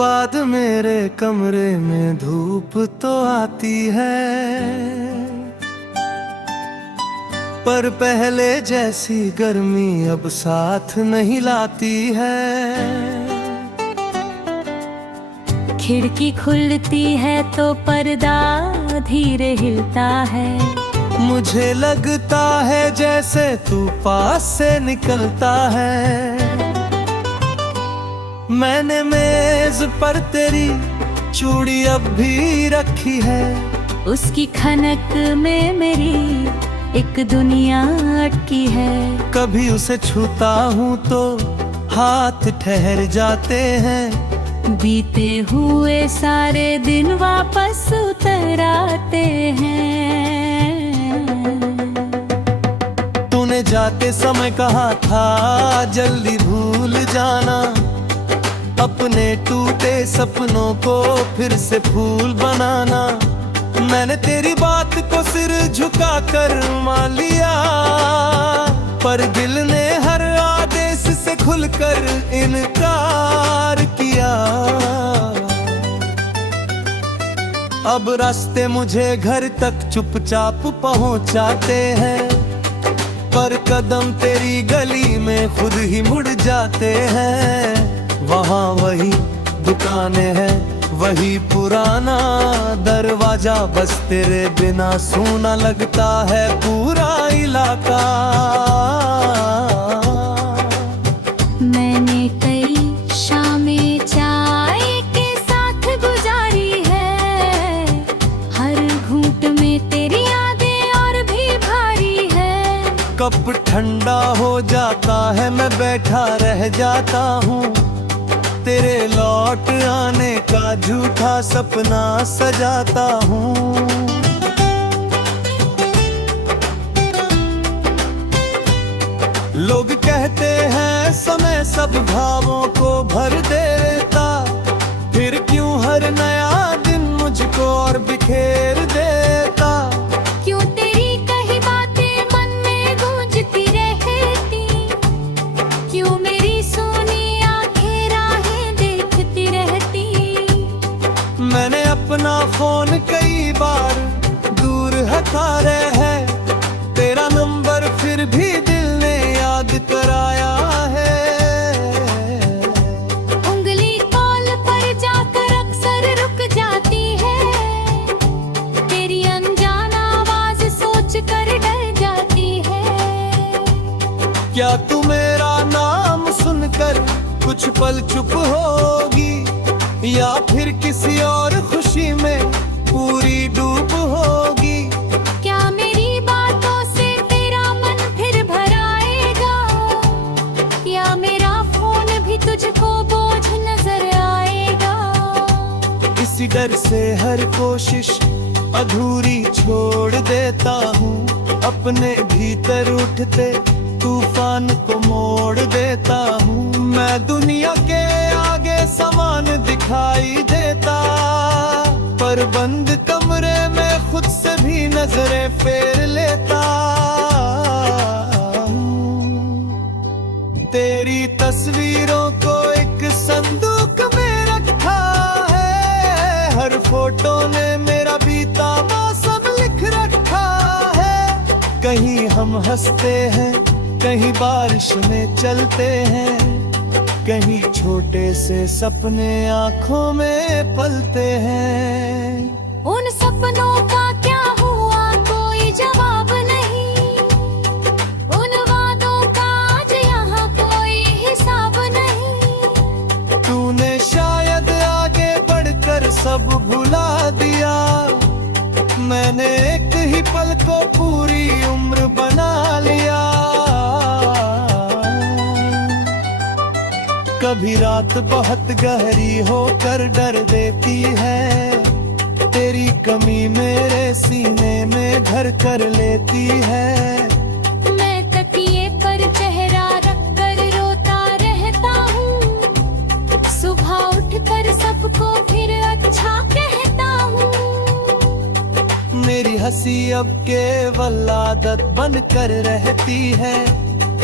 बाद मेरे कमरे में धूप तो आती है, पर पहले जैसी गर्मी अब साथ नहीं लाती है। खिड़की खुलती है तो पर्दा धीरे हिलता है। मुझे लगता है जैसे तू पास से निकलता है। मैंने मेज पर तेरी चूड़ी अब भी रखी है। उसकी खनक में मेरी एक दुनिया अटकी है। कभी उसे छूता हूँ तो हाथ ठहर जाते हैं। बीते हुए सारे दिन वापस उतर आते हैं। तूने जाते समय कहा था जल्दी भूल जाना, अपने टूटे सपनों को फिर से फूल बनाना। मैंने तेरी बात को सिर झुका कर मान लिया, पर दिल ने हर आदेश से खुलकर इनकार किया। अब रास्ते मुझे घर तक चुपचाप पहुंचाते हैं, पर कदम तेरी गली में खुद ही मुड़ जाते हैं। वहाँ वही दुकानें हैं, वही पुराना दरवाजा, बस तेरे बिना सूना लगता है पूरा इलाका। मैंने कई शामें चाय के साथ गुजारी है। हर घूंट में तेरी यादें और भी भारी है। कप ठंडा हो जाता है, मैं बैठा रह जाता हूँ। तेरे लौट आने का झूठा सपना सजाता हूँ। लोग कहते हैं समय सब भावों को भर देता, फिर क्यों हर नया दिन मुझको और बिखेर देता। क्यों तेरी कही बातें मन में गूंजती रहती, क्यों मेरी सोनी आंखें राहें देखती रहती। मैंने अपना फोन कई बार दूर हटाया है, तेरा नंबर फिर भी दिल ने याद कराया है। उंगली कॉल पर जाकर अक्सर रुक जाती है। तेरी अनजान आवाज सोच कर डर जाती है। क्या तू मेरा नाम सुनकर कुछ पल चुप होगी, या फिर किसी और खुशी में पूरी डूब होगी। क्या मेरी बातों से तेरा मन फिर भर आएगा, या मेरा फोन भी तुझको बोझ नजर आएगा। इसी डर से हर कोशिश अधूरी छोड़ देता हूँ। अपने भीतर उठते तूफान को मोड़ देता हूँ। मैं दुनिया के आगे समान दिखाई देता, पर बंद कमरे में खुद से भी नजरें फेर लेता हूँ। तेरी तस्वीरों को एक संदूक में रखा है, हर फोटो ने मेरा बीता मौसम लिख रखा है। कहीं हम हंसते हैं, कहीं बारिश में चलते हैं, कहीं छोटे से सपने आंखों में पलते हैं। उन सपनों का क्या हुआ कोई जवाब नहीं, उन वादों का आज यहाँ कोई हिसाब नहीं। तूने शायद आगे बढ़कर सब भुला दिया, मैंने एक ही पल को पूरी उम्र बना लिया। कभी रात बहुत गहरी होकर डर देती है, तेरी कमी मेरे सीने में घर कर लेती है। मैं तकिए पर चेहरा रख कर रोता रहता हूँ, सुबह उठकर सबको फिर अच्छा कहता हूँ। मेरी हंसी अब केवल आदत बनकर रहती है,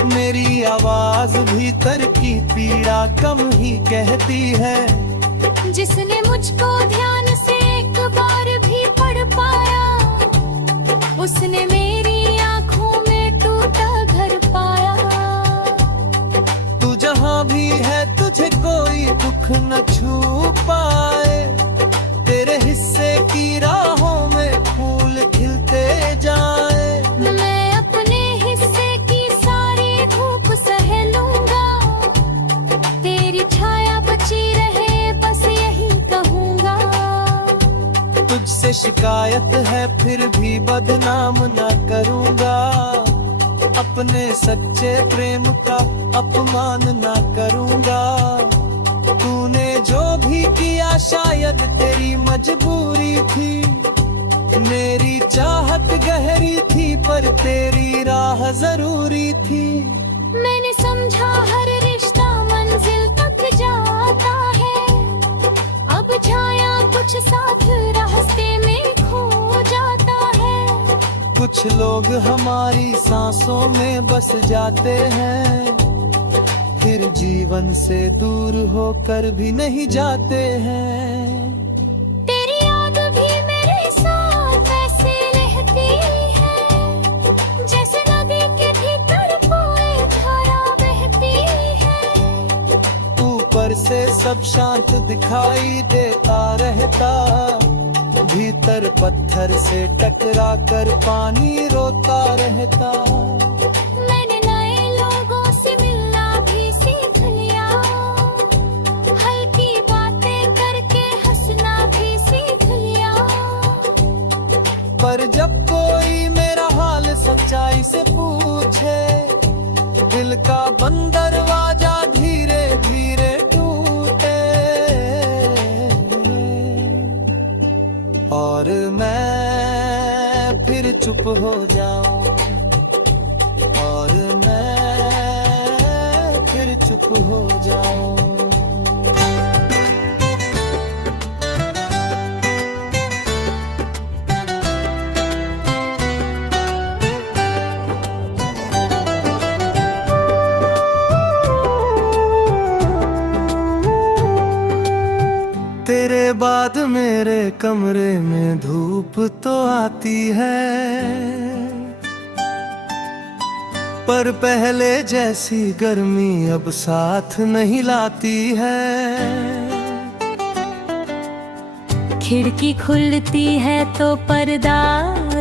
मेरी आवाज भीतर की पीड़ा कम ही कहती है। जिसने मुझको ध्यान से एक बार भी पढ़ पाया, उसने मेरी आंखों में टूटा घर पाया। तू जहाँ भी है तुझे कोई दुख न छू पाए, तेरे हिस्से की राहों में फूल खिलते जाए। मैं अपने हिस्से की सारी धूप सह लूंगा, तेरी छाया बची रहे बस यही कहूंगा। तुझसे शिकायत है फिर भी बदनाम ना करूंगा, अपने सच्चे प्रेम का अपमान ना करूंगा। तूने जो भी किया शायद तेरी मजबूरी थी, मेरी चाहत गहरी थी पर तेरी राह जरूरी थी। मैंने समझा हर रिश्ता मंजिल तक जाता है, अब छाया कुछ साथ रास्ते में खो जाता है। कुछ लोग हमारी सांसों में बस जाते हैं, फिर जीवन से दूर होकर भी नहीं जाते हैं। तेरी याद भी मेरे साथ ऐसे रहती है, जैसे नदी के भीतर कोई धारा बहती है। ऊपर से सब शांत दिखाई देता रहता, भीतर पत्थर से टकरा कर पानी रोता रहता। मैंने नए लोगों से मिलना भी सीख लिया, हल्की बातें करके हंसना भी सीख लिया। पर जब कोई मेरा हाल सच्चाई से पूछे, दिल का बंद दरवाजा धीरे धीरे टूटे, और मैं फिर चुप हो जाऊं, और मैं फिर चुप हो जाऊं। तेरे बाद मेरे कमरे में धूप तो आती है, पर पहले जैसी गर्मी अब साथ नहीं लाती है। खिड़की खुलती है तो पर्दा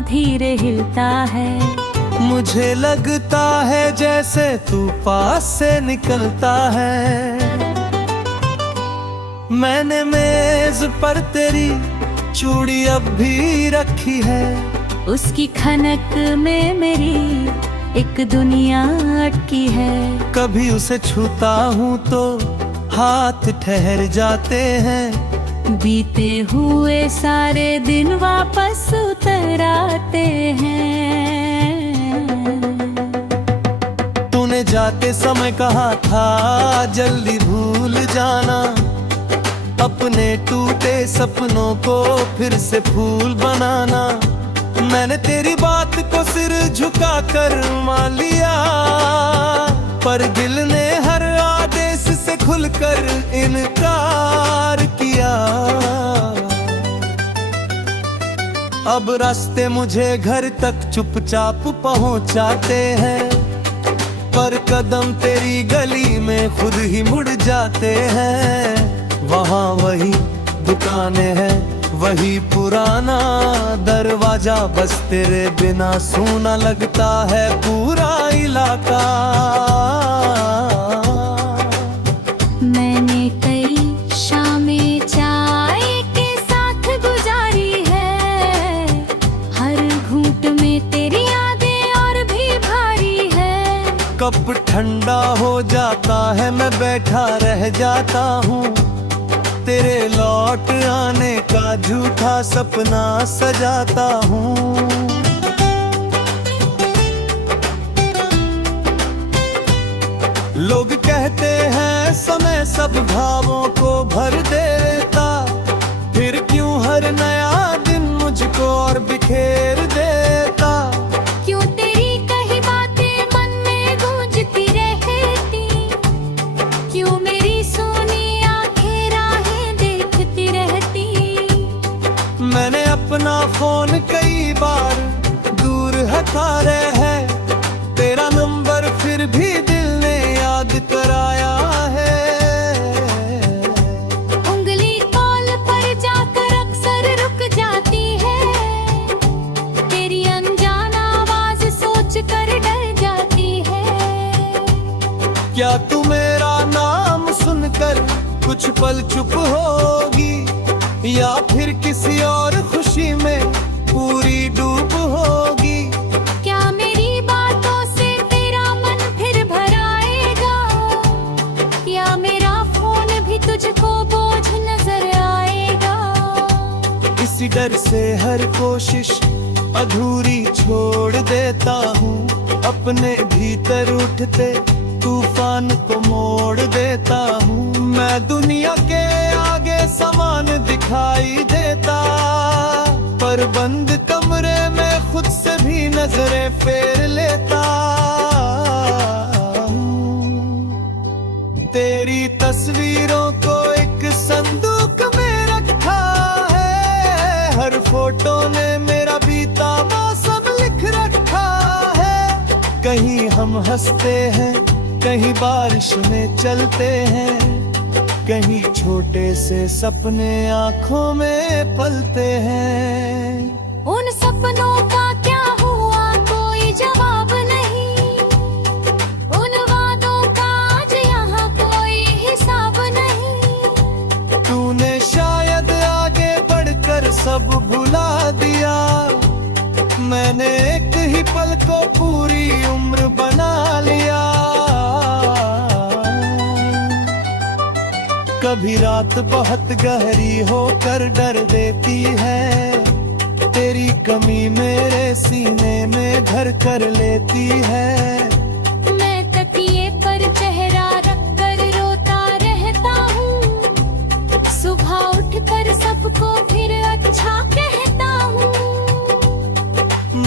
धीरे हिलता है, मुझे लगता है जैसे तू पास से निकलता है। मैंने मेज पर तेरी चूड़ी अब भी रखी है, उसकी खनक में मेरी एक दुनिया अटकी है। कभी उसे छूता हूँ तो हाथ ठहर जाते हैं, बीते हुए सारे दिन वापस उतर आते हैं। तूने जाते समय कहा था जल्दी भूल जाना, अपने टूटे सपनों को फिर से फूल बनाना। मैंने तेरी बात को सिर झुका कर मान लिया, पर दिल ने हर आदेश से खुलकर इनकार किया। अब रास्ते मुझे घर तक चुपचाप पहुंचाते हैं, पर कदम तेरी गली में खुद ही मुड़ जाते हैं। वहाँ वही दुकानें हैं, वही पुराना दरवाजा, बस तेरे बिना सूना लगता है पूरा इलाका। मैंने कई शामें चाय के साथ गुजारी है, हर घूंट में तेरी यादें और भी भारी है। कप ठंडा हो जाता है, मैं बैठा रह जाता हूँ, तेरे लौट आने का झूठा सपना सजाता हूँ। लोग कहते हैं समय सब भावों को भर देता, फिर क्यों हर नया दिन मुझको और बिखेर देता। क्यों तेरी कही बातें मन में गूंजती रहती, क्यों मेरी सोनी आंखें राहें देखती सारे है, तेरा नंबर फिर भी दिल ने याद कराया है। उंगली कॉल पर जाकर अक्सर रुक जाती है, तेरी अनजान आवाज सोच कर डर जाती है। क्या तू मेरा नाम सुनकर कुछ पल चुप होगी, या फिर किसी और खुशी में पूरी डूब होगी? क्या मेरी बातों से तेरा मन फिर भर आएगा, या मेरा फोन भी तुझको बोझ नजर आएगा? इसी डर से हर कोशिश अधूरी छोड़ देता हूँ, अपने भीतर उठते तूफान को मोड़ देता हूँ। मैं दुनिया के आगे समान दिखाई देता, पर बंद कमरे में खुद से भी नजरें फेर लेता हूँ। तेरी तस्वीरों को एक संदूक में रखा है, हर फोटो ने मेरा बीता मौसम लिख रखा है। कहीं हम हंसते हैं, कहीं बारिश में चलते हैं, कहीं छोटे से सपने आंखों में पलते हैं। उन सपनों का क्या हुआ कोई जवाब नहीं, उन वादों का आज यहाँ कोई हिसाब नहीं। तूने शायद आगे बढ़कर सब भुला दिया, मैंने एक ही पल को पूरी उम्र बना लिया। कभी रात बहुत गहरी होकर डर देती है, तेरी कमी मेरे सीने में घर कर लेती है। मैं तकिए पर चेहरा रखकर रोता रहता हूँ, सुबह उठकर सबको फिर अच्छा कहता हूँ।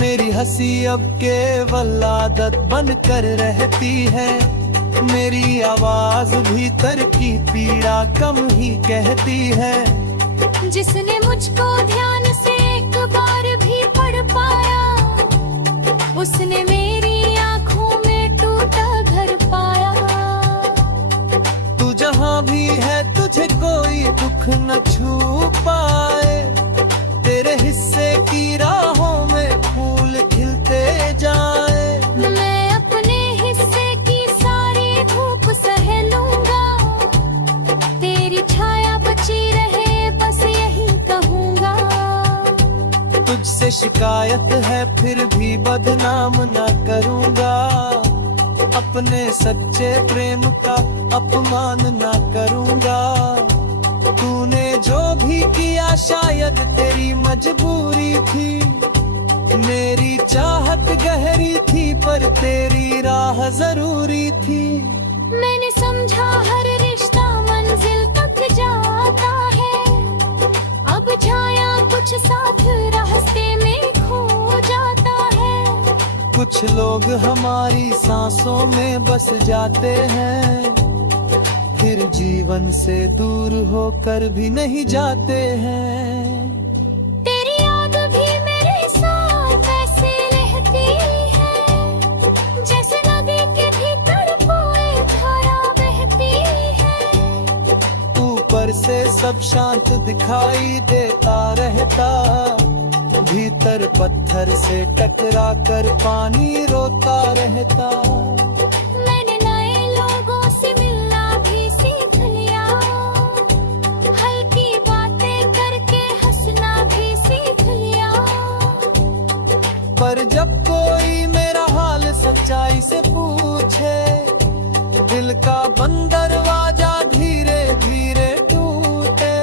मेरी हंसी अब केवल आदत बनकर रहती है, मेरी आवाज भीतर की पीड़ा कम ही कहती है। जिसने मुझको ध्यान से एक बार भी पढ़ पाया, उसने मेरी आंखों में टूटा घर पाया। तू जहाँ भी है तुझे कोई दुख न छू पाए, तेरे हिस्से की राहों में फूल खिलते जाए। मैं अपने हिस्से की सारी धूप सह लूंगा, तेरी छाया बची रहे बस यही कहूंगा। तुझसे शिकायत है फिर भी बदनाम ना करूंगा, अपने सच्चे प्रेम का अपमान ना करूंगा। तूने जो भी किया शायद तेरी मजबूरी थी, मेरी चाहत गहरी थी पर तेरी राह जरूरी थी। मैंने समझा हर रिश्ता मंजिल तक जाता है, अब छाया कुछ साथ रास्ते में खो जाता है। कुछ लोग हमारी सांसों में बस जाते हैं, फिर जीवन से दूर होकर भी नहीं जाते हैं। तेरी याद भी मेरे साथ ऐसे रहती है, जैसे नदी के भीतर कोई धारा बहती है। ऊपर से सब शांत दिखाई देता रहता, भीतर पत्थर से टकरा कर पानी रोता रहता। मैंने नए लोगों से मिलना भी सीख लिया, हल्की बातें करके हंसना भी सीख लिया। पर जब कोई मेरा हाल सच्चाई से पूछे, दिल का बंद दरवाजा धीरे धीरे टूटे,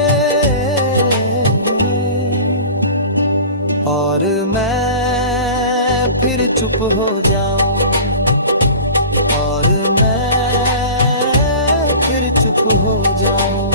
और मैं फिर चुप हो जाऊं, और मैं फिर चुप हो जाऊं।